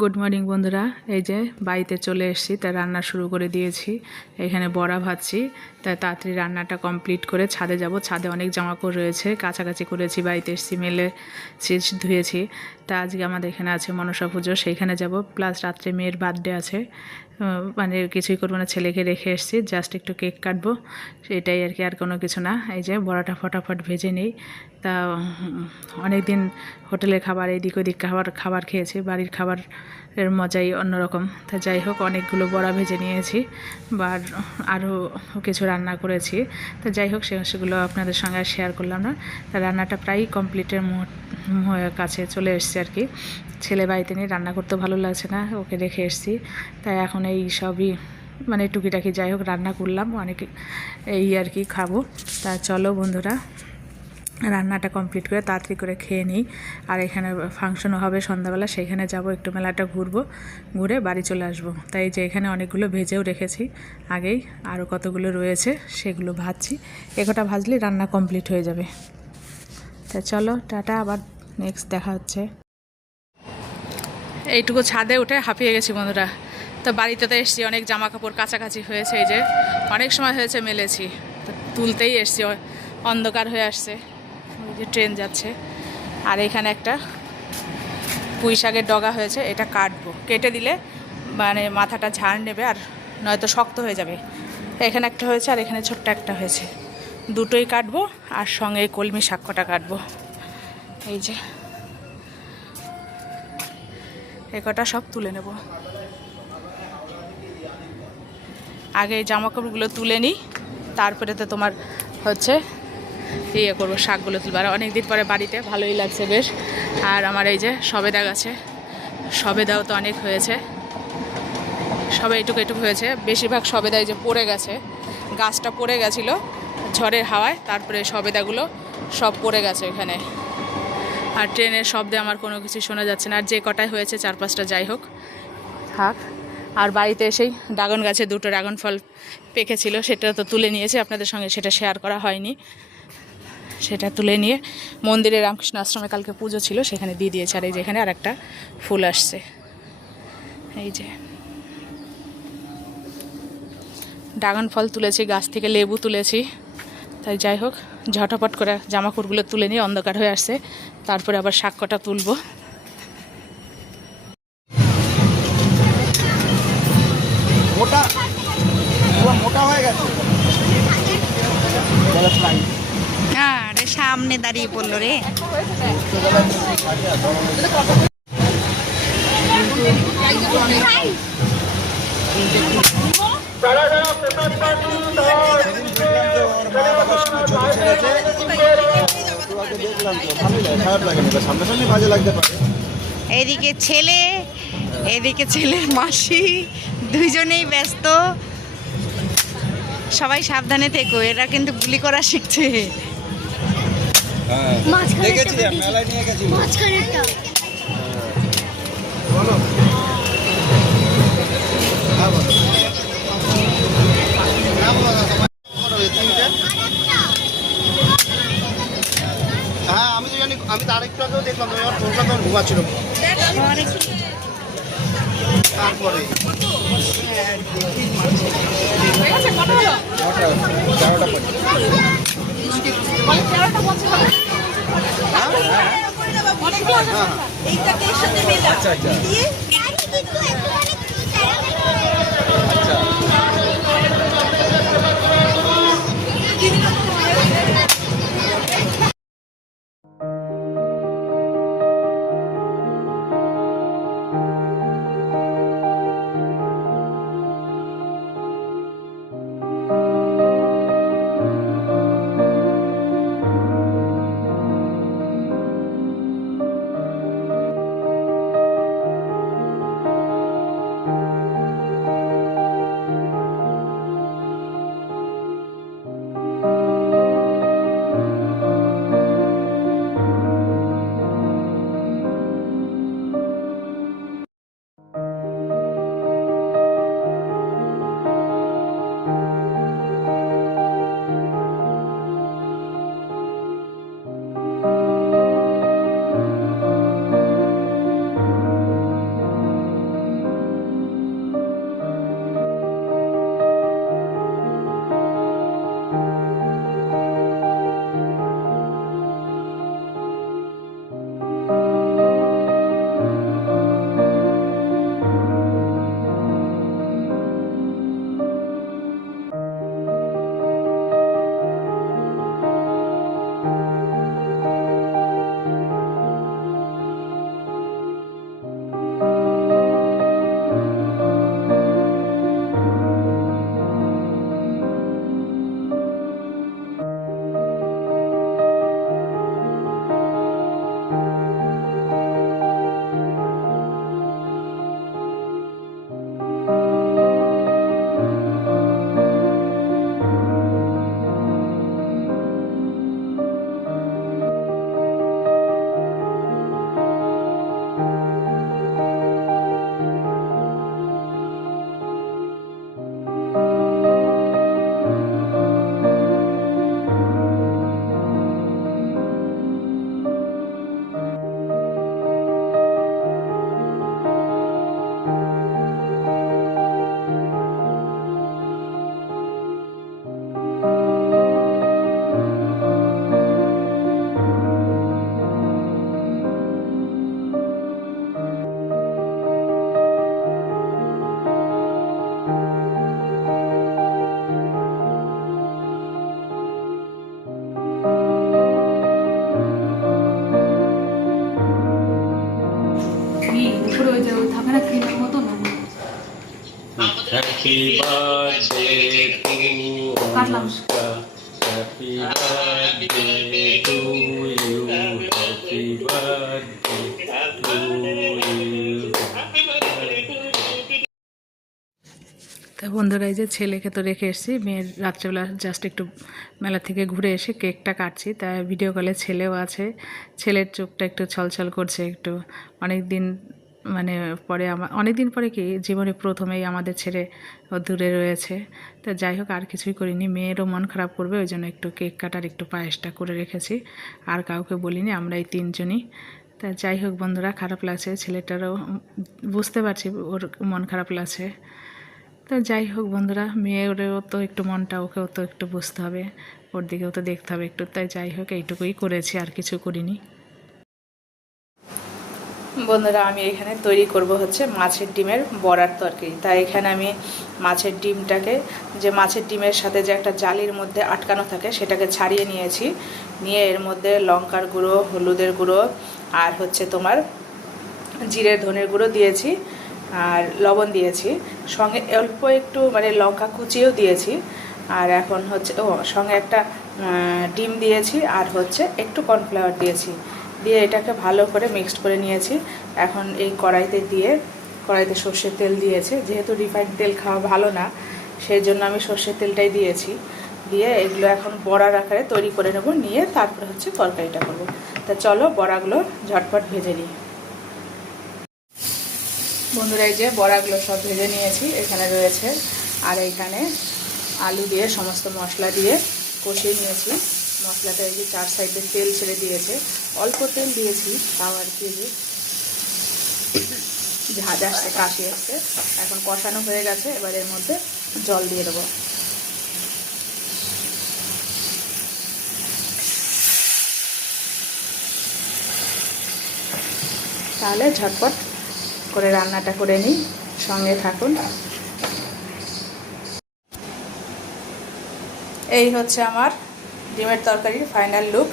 Good morning বন্ধুরা, এই যে বাড়িতে চলে এসেছি, তাই রান্না শুরু করে দিয়েছি। এখানে বড়া ভাজছি, তাই তাড়াতাড়ি রান্নাটা কমপ্লিট করে ছাদে যাব। ছাদে অনেক জামাকাপড় রয়েছে, কাছাকাছি করেছি, বাড়িতে এসেছি, মেলে ধুয়েছি। তা আজকে আমাদের এখানে আছে মনসা পুজো, সেইখানে যাব। প্লাস রাত্রে মেয়ের বার্থডে আছে, মানে কিছুই করবো না, ছেলেকে রেখে এসেছি, জাস্ট একটু কেক কাটবো, এটাই আর কি, আর কোনো কিছু না। এই যে বড়াটা ফটাফট ভেজে নিই। তা অনেক দিন হোটেলের খাবার, এদিক ওদিক খাবার খেয়েছি, বাড়ির খাবারের মজাই অন্যরকম। তা যাই হোক, অনেকগুলো বড়া ভেজে নিয়েছি, বা আরও কিছু রান্না করেছি। তো যাই হোক, সেগুলো আপনাদের সঙ্গে আর শেয়ার করলাম না। তা রান্নাটা প্রায় কমপ্লিটের কাছে চলে এসেছি আর কি। ছেলে বাড়িতে নিয়ে রান্না করতে ভালো লাগছে না, ওকে রেখে এসেছি। তাই এখন এই সবই মানে টুকিটাকি যাই হোক রান্না করলাম, অনেক এই আর কি খাবো। তা চলো বন্ধুরা, রান্নাটা কমপ্লিট করে তাড়াতাড়ি করে খেয়ে নিই। আর এখানে ফাংশনও হবে সন্ধ্যাবেলা, সেইখানে যাব, একটু মেলাটা ঘুরে বাড়ি চলে আসবো। তাই যে এখানে অনেকগুলো ভেজেও রেখেছি আগেই, আরও কতগুলো রয়েছে সেগুলো ভাজছি। একটা ভাজলেই রান্না কমপ্লিট হয়ে যাবে। তা চলো টাটা, আবার নেক্সট দেখা হচ্ছে। এইটুকু ছাদে উঠে হাঁপিয়ে গেছি বন্ধুরা। তো বাড়িতে তো এসছি, অনেক জামা কাপড় কাছাকাছি হয়েছে, এই যে অনেক সময় হয়েছে মেলেছি, তো তুলতেই এসছি, অন্ধকার হয়ে আসছে, ওই যে ট্রেন যাচ্ছে। আর এখানে একটা পুঁই শাকের ডগা হয়েছে, এটা কাটবো, কেটে দিলে মানে মাথাটা ঝাড় নেবে, আর নয়তো শক্ত হয়ে যাবে। এখানে একটা হয়েছে, আর এখানে ছোট্ট একটা হয়েছে, দুটোই কাটবো, আর সঙ্গে কলমি শাক কটা কাটবো। এই যে এ কটা সব তুলে নেব। আগে এই জামাকাপড়গুলো তুলে নিই, তারপরে তো তোমার হচ্ছে ইয়ে করবো, শাকগুলো তুলবো। আর অনেক দিন পরে বাড়িতে, ভালোই লাগছে বেশ। আর আমার এই যে সবেদা গাছে, সবেদাও তো অনেক হয়েছে, সবে এটুকু হয়েছে, বেশিরভাগ সবেদা এই যে পড়ে গেছে, গাছটা পড়ে গেছিলো ঝড়ের হাওয়ায়, তারপরে সবেদাগুলো সব পড়ে গেছে এখানে। আর ট্রেনের শব্দে আমার কোনো কিছু শোনা যাচ্ছে না। আর যে কটায় হয়েছে 4-5টা, যাই হোক থাক। আর বাড়িতে এসেই ড্রাগন গাছে 2টো ড্রাগন ফল পেকেছিল, সেটা তো তুলে নিয়েছে, আপনাদের সঙ্গে সেটা শেয়ার করা হয়নি। সেটা তুলে নিয়ে মন্দিরে, রামকৃষ্ণ আশ্রমে কালকে পুজো ছিল, সেখানে দিয়ে দিয়েছে। আর এই যে এখানে আর একটা ফুল আসছে, এই যে ড্রাগন ফল তুলেছি, গাছ থেকে লেবু তুলেছি। তাই যাই হোক, ঝটাপট করে জামাকাপড়গুলো তুলে নিয়ে, অন্ধকার হয়ে আসছে, তারপরে আবার শাক কটা তুলবো। মোটা হয়ে গেছে, আরে সামনে দাঁড়িয়ে পড়লো রে। এদিকে ছেলে, এদিকে ছেলের মাসি, দুইজনেই ব্যস্ত। সবাই সাবধানে থেকো, এরা কিন্তু গুলি করা শিখছে। হ্যাঁ আমি তো জানি, আমি তো আরেকটু আগেও দেখলাম, তখন ঘুমাচ্ছিল। তারপরে আচ্ছা এটা ক্রিমের মতো না Happy birthday to কাটলাম Anushka. Happy birthday to you. Happy birthday to you. তা বন্ধুরা, এই যে ছেলেকে তো রেখে এসেছি, মেয়ের রাত্রেবেলা জাস্ট একটু মেলা থেকে ঘুরে এসে কেকটা কাটছি। তা ভিডিও কলে ছেলেও আছে, ছেলের চোখটা একটু ছলছল করছে একটু। অনেক দিন মানে পরে অনেক দিন পরে কি জীবনে প্রথমেই আমাদের ছেড়ে ও দূরে রয়েছে। তো যাই হোক, আর কিছুই করিনি, মেয়েরও মন খারাপ করবে ওই জন্য একটু কেক কাটার একটু পায়েসটা করে রেখেছি, আর কাউকে বলিনি, আমরা এই তিনজনই। তা যাই হোক বন্ধুরা, খারাপ লাগছে, ছেলেটারও বুঝতে পারছি ওর মন খারাপ লাগছে। তো যাই হোক বন্ধুরা, মেয়েরও তো একটু মনটা, ওকেও তো একটু বুঝতে হবে, ওর দিকেও তো দেখতে হবে একটু। তাই যাই হোক, এইটুকুই করেছি, আর কিছু করিনি। বন্ধুরা, আমি এখানে তৈরি করব হচ্ছে মাছের ডিমের বড়ার তরকারি। তাই এখানে আমি মাছের ডিমটাকে, যে মাছের ডিমের সাথে যে একটা জালির মধ্যে আটকানো থাকে, সেটাকে ছাড়িয়ে নিয়েছি। নিয়ে এর মধ্যে লঙ্কার গুঁড়ো, হলুদের গুঁড়ো, আর হচ্ছে তোমার জিরে ধনের গুঁড়ো দিয়েছি, আর লবণ দিয়েছি, সঙ্গে অল্প একটু মানে লঙ্কা কুচিও দিয়েছি। আর এখন হচ্ছে সঙ্গে একটা ডিম দিয়েছি, আর হচ্ছে একটু কর্নফ্লাওয়ার দিয়েছি। দিয়ে এটাকে ভালো করে মিক্সড করে নিয়েছি। এখন এই কড়াইতে সর্ষের তেল দিয়েছে, যেহেতু রিফাইন্ড তেল খাওয়া ভালো না, সেই জন্য আমি সর্ষের তেলটাই দিয়েছি। দিয়ে এগুলো এখন বড়ার আকারে তৈরি করে নেব, নিয়ে তারপরে হচ্ছে তরকারিটা করব। তা চলো বড়াগুলো ঝটপট ভেজে নিই। বন্ধুরা, এই যে বড়াগুলো সব ভেজে নিয়েছি, এখানে রয়েছে। আর এইখানে আলু দিয়ে সমস্ত মশলা দিয়ে কষিয়ে নিয়েছি। মশলাটা এই যে 4 সাইডে তেল ছেড়ে দিয়েছে, অল্প তেল দিয়েছি, তাও আর কি যে ঝাঁজ আসছে, কাশি আসছে। এখন কষানো হয়ে গেছে, এবার এর মধ্যে জল দিয়ে দেবো। তাহলে ঝটপট করে রান্নাটা করে নিই, সঙ্গে থাকুন। এই হচ্ছে আমার ডিমের তরকারির ফাইনাল লুক।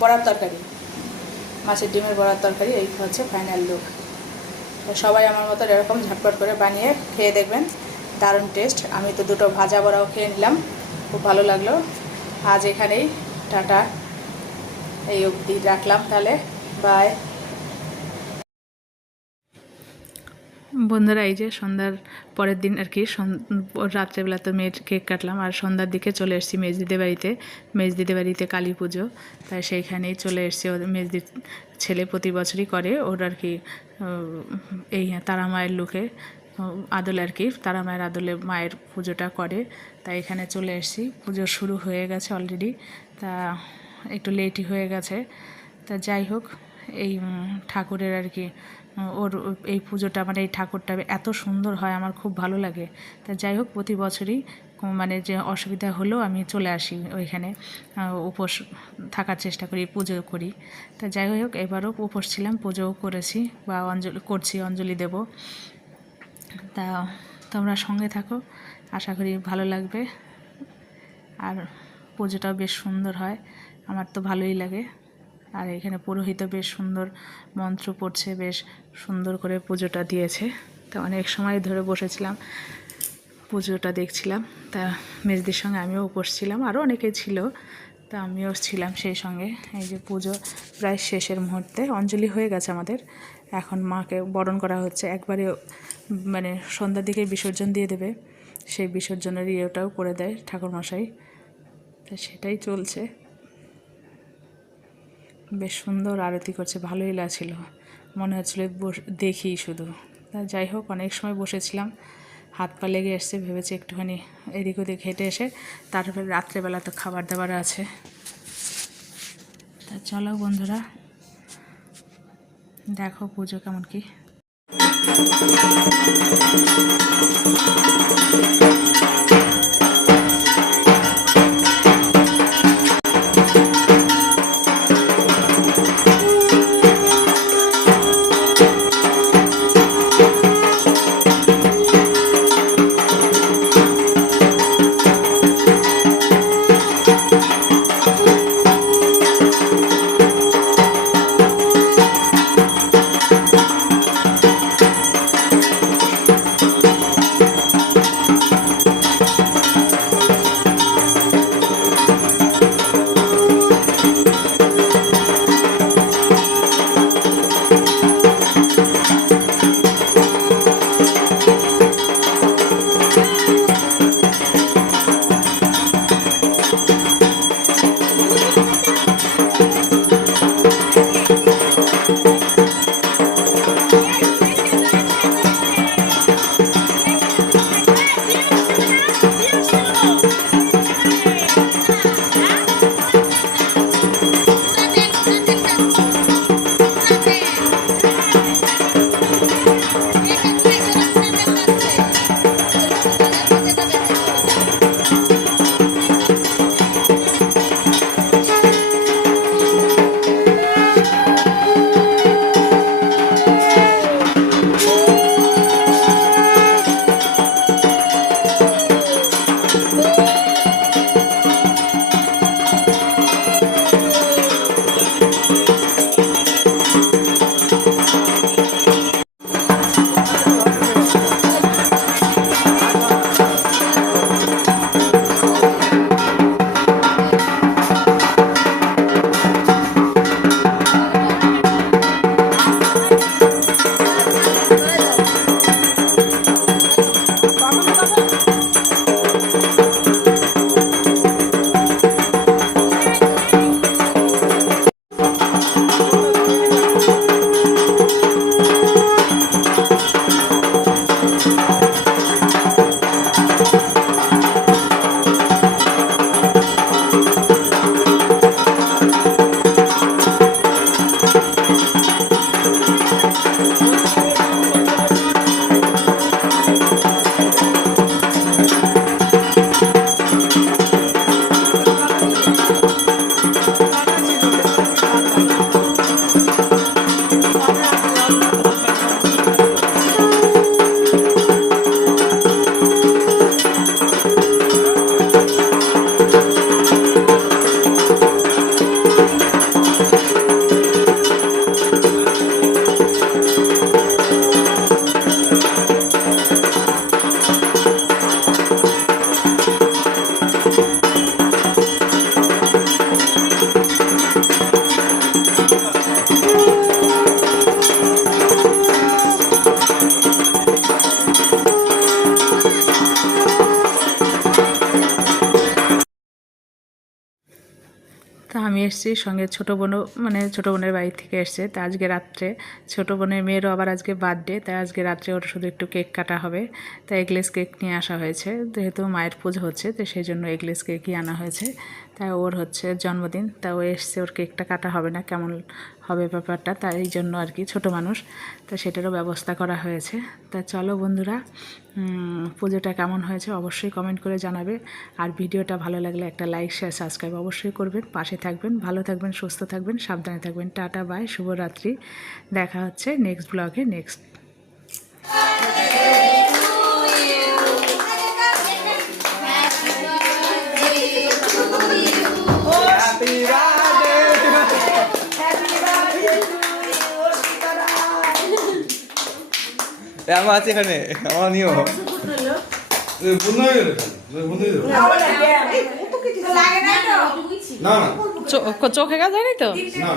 বড়ার তরকারি, মাছের ডিমের বড়ার তরকারি, এই হচ্ছে ফাইনাল লুক। তো সবাই আমার মতো এরকম ঝটপট করে বানিয়ে খেয়ে দেখবেন, দারুণ টেস্ট। আমি তো দুটো ভাজা বড়াও খেয়ে নিলাম, খুব ভালো লাগলো। আজ এখানেই টাটা, এই অবধি রাখলাম, তাহলে বাই। বন্ধুরা, এই যে সন্ধ্যার পরের দিন আর কি, রাত্রেবেলা তো মেয়ের কেক কাটলাম, আর সন্ধ্যার দিকে চলে এসেছি মেজদিদের বাড়িতে। মেজদিদের বাড়িতে কালী পুজো, তাই সেইখানেই চলে এসেছি। ওদের মেজদির ছেলে প্রতি বছরই করে, ওর আর কি এই তারা মায়ের লোকে আদলে আর কি, তারা মায়ের আদলে মায়ের পুজোটা করে। তাই এখানে চলে এসেছি। পুজো শুরু হয়ে গেছে অলরেডি, তা একটু লেটই হয়ে গেছে। তা যাই হোক, এই ঠাকুরের আর কি, ওর এই পুজোটা মানে এই ঠাকুরটা এত সুন্দর হয়, আমার খুব ভালো লাগে। তা যাই হোক, প্রতি বছরই মানে যে অসুবিধা হলেও আমি চলে আসি ওইখানে, উপোস থাকার চেষ্টা করি, পুজো করি। তা যাই হোক, এবারও উপোস ছিলাম, পুজোও করেছি, বা অঞ্জলি দেব। তা তোমরা সঙ্গে থাকো, আশা করি ভালো লাগবে। আর পুজোটাও বেশ সুন্দর হয়, আমার তো ভালোই লাগে। আর এখানে পুরোহিত বেশ সুন্দর মন্ত্র পড়ছে, বেশ সুন্দর করে পুজোটা দিয়েছে। তা অনেক সময় ধরে বসেছিলাম, পুজোটা দেখছিলাম। তা মেজদির সঙ্গে আমিও উপোস ছিলাম, আরও অনেকে ছিল, তা আমিও ছিলাম সেই সঙ্গে। এই যে পুজো প্রায় শেষের মুহূর্তে, অঞ্জলি হয়ে গেছে আমাদের, এখন মাকে বরণ করা হচ্ছে। একবারে মানে সন্ধ্যার দিকে বিসর্জন দিয়ে দেবে, সেই বিসর্জনের ইয়েটাও করে দেয় ঠাকুরমশাই। তা সেটাই চলছে, বেশ সুন্দর আরতি করছে, ভালোই লাগছিল, মনে হচ্ছিল দেখি শুধু। তা যাই হোক, অনেক সময় বসেছিলাম, হাত পা লেগে এসছে, ভেবেছি একটুখানি এদিক ওদিক হেঁটে এসে তারপরে রাত্রেবেলা তো খাবার দাবার আছে। তা চলো বন্ধুরা, দেখো পুজো কেমন কি। এসেছি, সঙ্গে ছোটো বোনও মানে ছোটো বোনের বাড়ি থেকে এসছে। তা আজকে রাত্রে ছোটো বোনের মেয়েরও আবার আজকে বার্থডে, তাই আজকে রাত্রে ওর শুধু একটু কেক কাটা হবে। তাই এগলেস কেক নিয়ে আসা হয়েছে, যেহেতু মায়ের পুজো হচ্ছে তো সেই জন্য এগলেস কেকই আনা হয়েছে। তাই ওর হচ্ছে জন্মদিন, তা ও এসছে, ওর কেকটা কাটা হবে না, কেমন হবে ব্যাপারটা, তাই এই জন্য আর কি, ছোটো মানুষ, তা সেটারও ব্যবস্থা করা হয়েছে। তা চলো বন্ধুরা, পুজোটা কেমন হয়েছে অবশ্যই কমেন্ট করে জানাবে। আর ভিডিওটা ভালো লাগলে একটা লাইক শেয়ার সাবস্ক্রাইব অবশ্যই করবেন, পাশে থাকবেন, ভালো থাকবেন, সুস্থ থাকবেন, সাবধানে থাকবেন। টাটা বাই, শুভরাত্রি। দেখা হচ্ছে নেক্সট ব্লগে নেক্সট। আমার আছে এখানে, আমার নিও বন্ধ হয়ে গেল, বন্ধ হয়ে গেল। না না চোখে গা যায়নি তো। না